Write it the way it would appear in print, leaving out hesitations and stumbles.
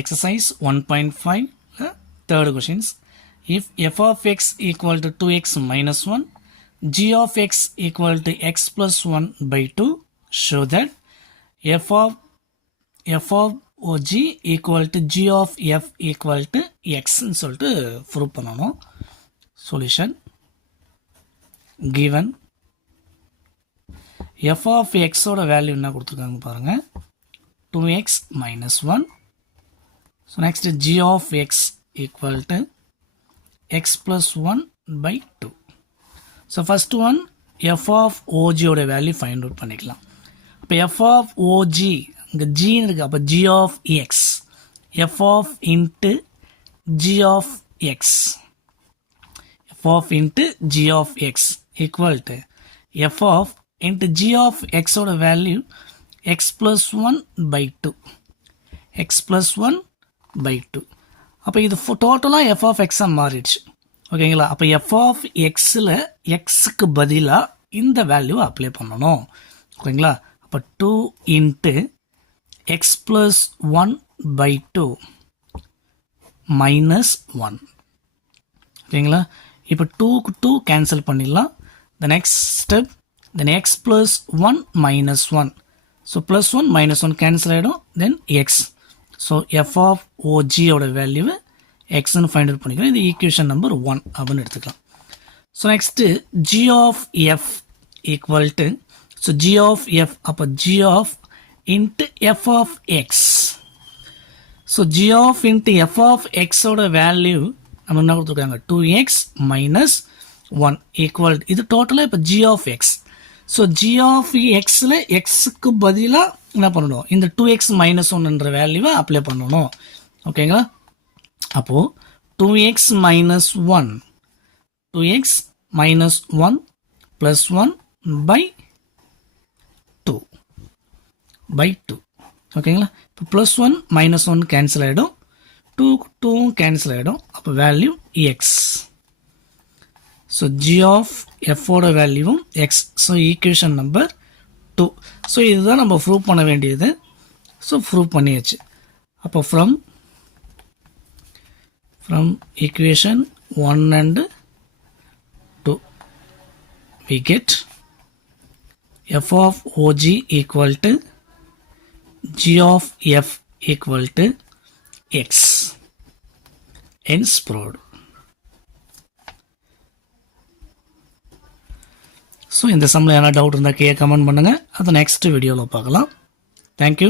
exercise 1.5 third questions. If f of x equal to 2x minus 1, g of x equal to x plus 1 by 2, show that f of g equal to g of f equal to x ன்னு சொல்லிட்டு prove பண்ணணும். Solution given f of x ஓட value என்ன கொடுத்துருக்காங்க பாருங்க, 2x minus 1. So next g of x equal to x plus 1 by 2. So first one f of og ஓட value find out பண்ணிக்கலாம். அப்போ f of og இங்கே g இருக்கு, அப்போ g of x, f of into g of x, f of into g of x equal to f of into g of x ஓட value x plus 1 by 2, x plus 1 by 2. அப்போ இது டோட்டலாக f of x மாறிடுச்சு. ஓகேங்களா? அப்போ f of xல xக்கு பதிலாக இந்த value apply பண்ணணும். ஓகேங்களா? அப்போ 2 into x plus 1 by 2 minus 1. ஓகேங்களா? இப்போ 2க்கு 2 கேன்சல் பண்ணிடலாம். the next step, then x plus 1 minus 1. so plus 1 minus 1 cancel ஆகிடும், then x. so f of og ஓட வேல்யூ x ன்னு ஃபைண்ட் அவுட் பண்ணிக்கிறோம். இது ஈக்குவேஷன் நம்பர் 1 அப்படின்னு எடுத்துக்கலாம். So next g of f equal to, so g of f அப்போ g of into f of x. So g of into f of x ஓட value நம்ம என்ன கொடுத்துருக்காங்க, 2x minus 1 ஈக்குவல், இது டோட்டலாக இப்போ g of x. So g of xல xக்கு பதிலாக என்ன பண்ணணும், இந்த 2x minus 1ன்ற வேல்யூவை அப்ளை பண்ணணும். ஓகேங்களா? அப்போ 2x minus 1 plus 1 by 2 ஓகேங்களா? இப்போ plus 1 minus 1 கேன்சல் ஆகிடும், 2 கேன்சல் ஆகிடும், அப்போ value x. So g of f ஓட வேல்யூவும் x. So equation number 2. So இதுதான் நம்ம ப்ரூவ் பண்ண வேண்டியது. ஸோ ப்ரூவ் பண்ணியாச்சு. அப்போ from equation 1 and 2 we get f of og equal to g of f equal to x. Hence proved. So இந்த சம்மில் என்ன டவுட் இருந்தால் கீழே கமெண்ட் பண்ணுங்கள். அதை நெக்ஸ்ட் வீடியோவில் பார்க்கலாம். தேங்க்யூ.